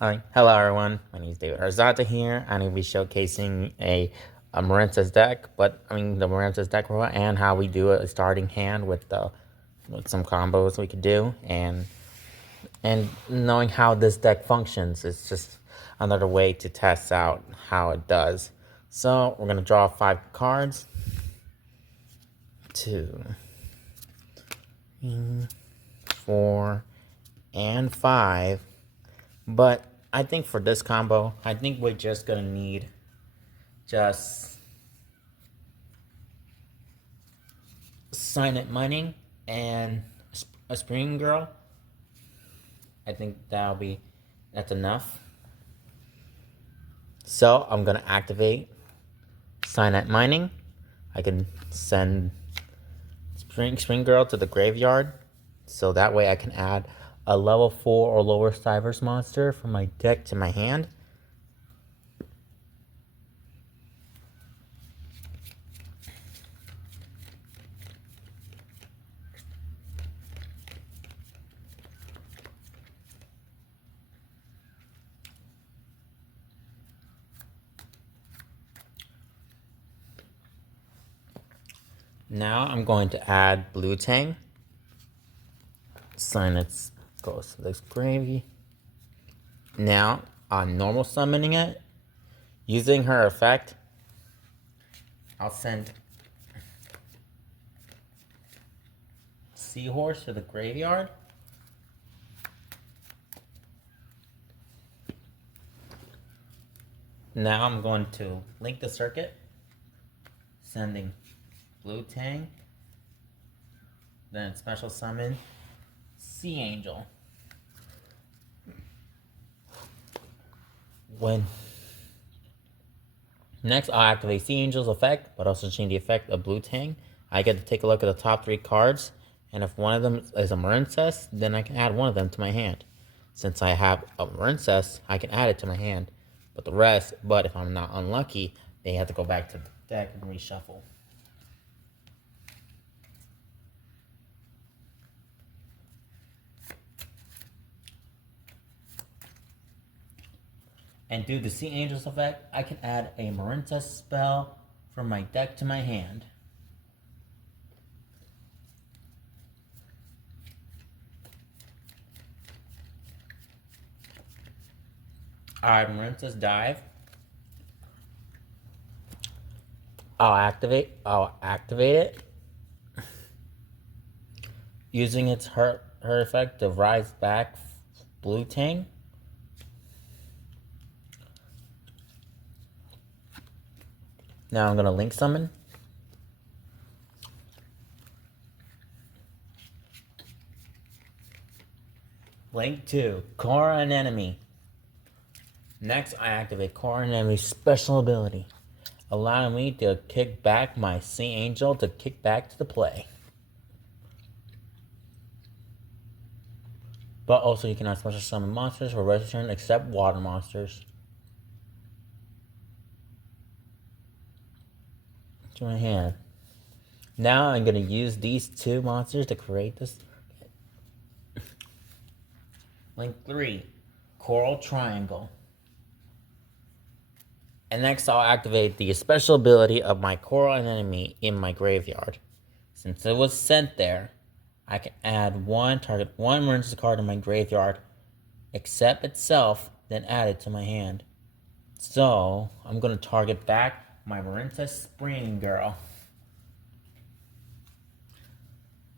Hi, hello everyone. My name is David Arzata here, and I'll be showcasing a Marincess deck, the Marincess deck roll and how we do a starting hand with some combos we could do, and knowing how this deck functions is just another way to test out how it does. So we're gonna draw 5 cards, 2, 4, and 5. But I think for this combo, I think we're just gonna need just Silent Mining and a Spring Girl. I think that's enough. So I'm gonna activate Silent Mining. I can send Spring Girl to the graveyard, so that way I can add a level 4 or lower Stivers monster from my deck to my hand. Now I'm going to add Blue Tang. Silence goes to this gravy. Now, on normal summoning it, using her effect, I'll send Seahorse to the graveyard. Now I'm going to link the circuit, sending Blue Tang, then special summon Sea Angel. Next, I'll activate Sea Angel's effect, but also change the effect of Blue Tang. I get to take a look at the top 3 cards, and if one of them is a Marincess, then I can add one of them to my hand. Since I have a Marincess, I can add it to my hand. But if I'm not unlucky, they have to go back to the deck and reshuffle. And due to the Sea Angel's effect, I can add a Marincess spell from my deck to my hand. Alright, Marincess Dive. I'll activate it. Using her effect to rise back Blue Tang. Now I'm gonna link summon. Link 2, Core and Enemy. Next, I activate Core and Enemy's special ability, allowing me to kick back my Sea Angel to kick back to the play. But also you cannot special summon monsters for rest of turn except water monsters. To my hand. Now I'm going to use these 2 monsters to create this. Link 3, Coral Triangle. And next I'll activate the special ability of my Coral and Enemy in my graveyard. Since it was sent there, I can target one Marincess card in my graveyard, except itself, then add it to my hand. So I'm going to target back my Marincess Spring Girl.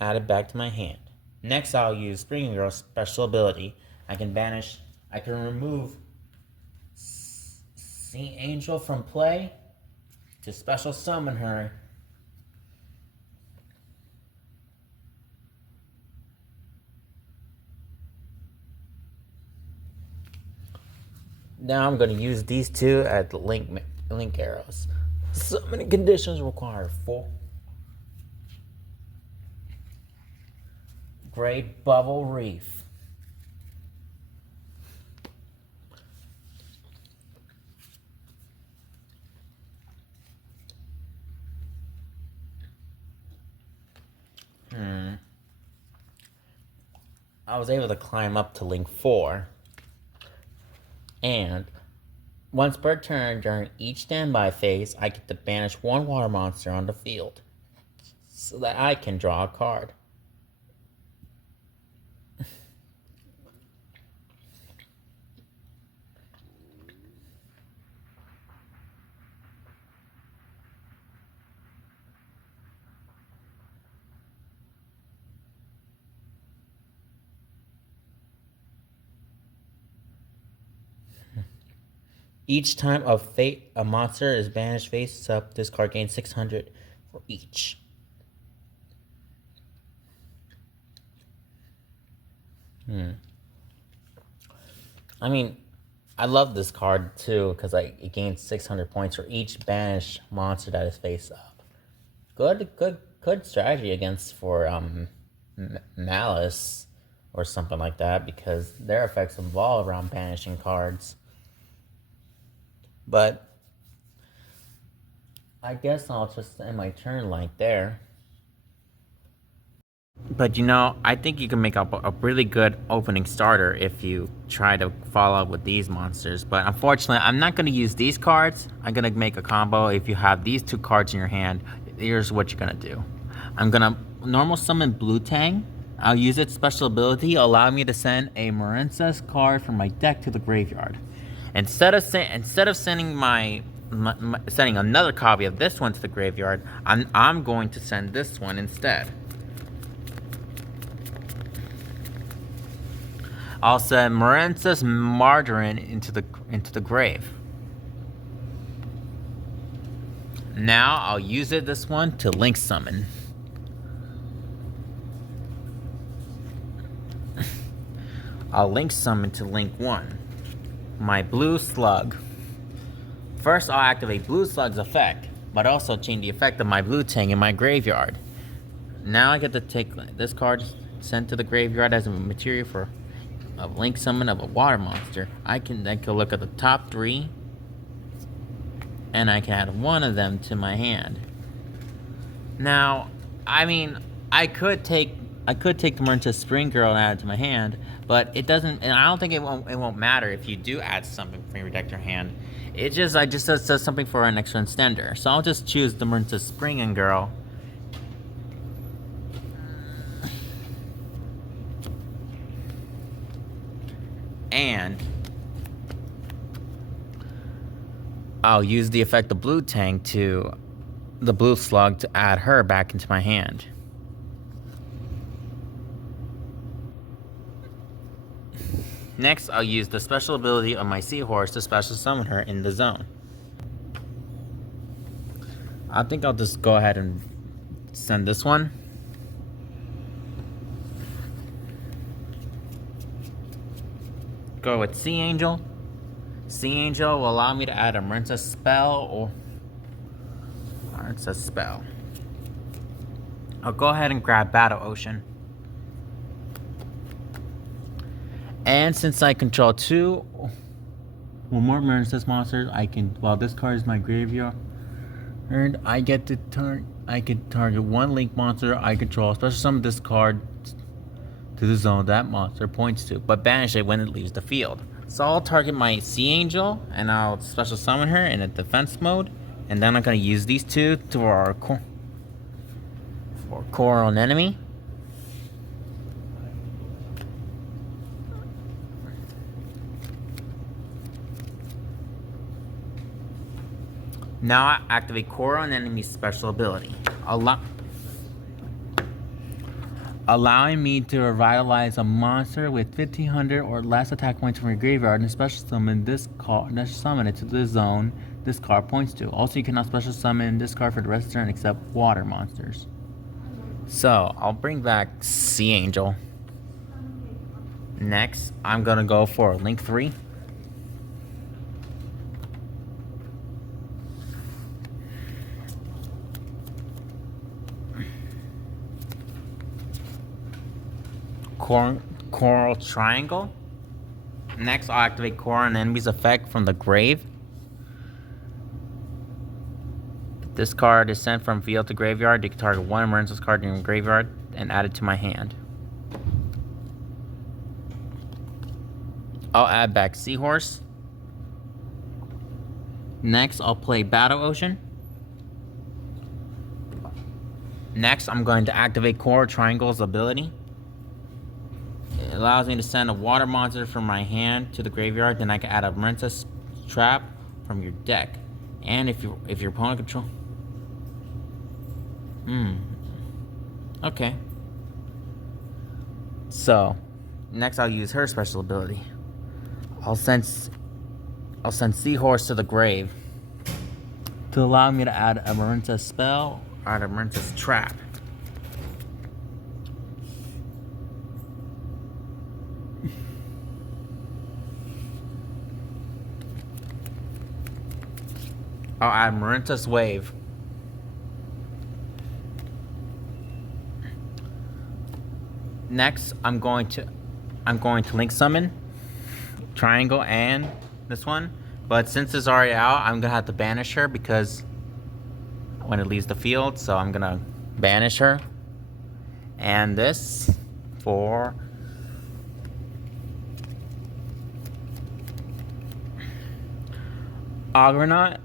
Add it back to my hand. Next, I'll use Spring Girl's special ability. I can remove Sea Angel from play to special summon her. Now I'm going to use these 2 as the link arrows. Summoning conditions require 4. Great Bubble Reef. I was able to climb up to link 4. And once per turn during each standby phase, I get to banish one water monster on the field so that I can draw a card. Each time a monster is banished face up, this card gains 600 for each. I mean, I love this card too because it gains 600 points for each banished monster that is face up. Good strategy against for Malice or something like that because their effects involve around banishing cards. But I guess I'll just end my turn like there. But I think you can make up a really good opening starter if you try to follow up with these monsters. But unfortunately, I'm not going to use these cards. I'm going to make a combo. If you have these two cards in your hand, here's what you're going to do. I'm going to normal summon Blue Tang. I'll use its special ability, allow me to send a Marincess card from my deck to the graveyard. Instead of sending sending another copy of this one to the graveyard, I'm going to send this one instead. I'll send Marincess Margarine into the grave. Now I'll use this one to link summon. I'll link summon to link 1. My Blue Slug. First, I'll activate Blue Slug's effect, but also change the effect of my Blue Tang in my graveyard. Now I get to take this card sent to the graveyard as a material for a link summon of a water monster. I can then go look at the top 3, and I can add one of them to my hand. Now, I mean, I could take the Marincess Spring Girl and add it to my hand, but it doesn't, and I don't think it won't matter if you do add something from your deck to your hand. It just does something for an extra extender. So I'll just choose the Marincess Spring Girl. And I'll use the effect of Blue Tang to the Blue Slug to add her back into my hand. Next, I'll use the special ability of my Seahorse to special summon her in the zone. I think I'll just go ahead and send this one. Go with Sea Angel. Sea Angel will allow me to add a Marincess spell or Marincess spell. I'll go ahead and grab Battle Ocean. And since I control 2 or more Marincess monsters, while this card is my graveyard, I get to target one link monster I control, special summon this card to the zone that monster points to, but banish it when it leaves the field. So I'll target my Sea Angel, and I'll special summon her in a defense mode, and then I'm going to use these two for Coral Anemone. Now I activate Coral Anemone's special ability, allowing me to revitalize a monster with 1500 or less attack points from your graveyard and special summon this card. Summon it to the zone this card points to. Also, you cannot special summon this card for the rest of the turn except water monsters. So I'll bring back Sea Angel. Next, I'm gonna go for Link 3. Coral Triangle. Next, I'll activate Coral Anemone's effect from the grave. If this card is sent from field to graveyard, you can target one Marincess card in your graveyard and add it to my hand. I'll add back Seahorse. Next, I'll play Battle Ocean. Next, I'm going to activate Core Triangle's ability. It allows me to send a water monster from my hand to the graveyard. Then I can add a Marincess trap from your deck. And if your opponent control... Okay. So, next I'll use her special ability. I'll send Seahorse to the grave to allow me to add a Marincess spell or add a Marincess trap. I'll add Marincess Wave. Next, I'm going to Link Summon Triangle and this one. But since it's already out, I'm gonna have to banish her because when it leaves the field, so I'm gonna banish her. And this for Ogrenaut.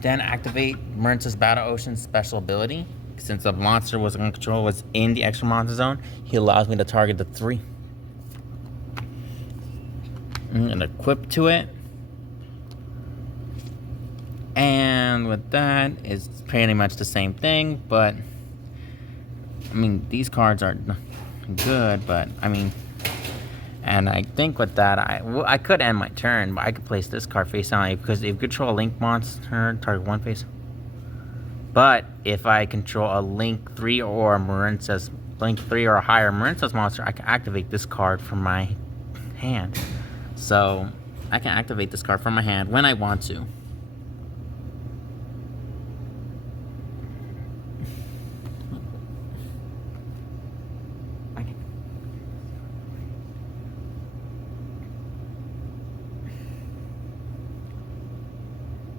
Then activate Marincess Battle Ocean special ability. Since the monster was in control was in the extra monster zone, he allows me to target the 3. And equip to it. And with that, it's pretty much the same thing, but I mean, these cards are good, but I mean, and I think with that, I could end my turn, but I could place this card face down because if you control a Link monster, target 1 face. But if I control a Link 3 or a Marincess, Link 3 or a higher Marincess monster, I can activate this card from my hand. So I can activate this card from my hand when I want to.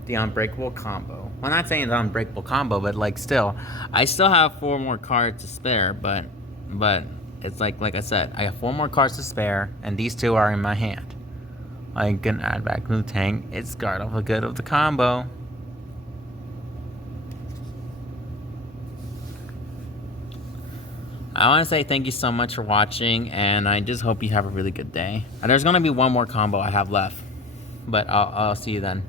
The unbreakable combo. Well, not saying the unbreakable combo, but like still, I still have 4 more cards to spare, but it's like I said, I have 4 more cards to spare, and these 2 are in my hand. I can add back Blue Tank. It's guard off a good of the combo. I want to say thank you so much for watching, and I just hope you have a really good day. And there's gonna be 1 more combo I have left, but I'll see you then.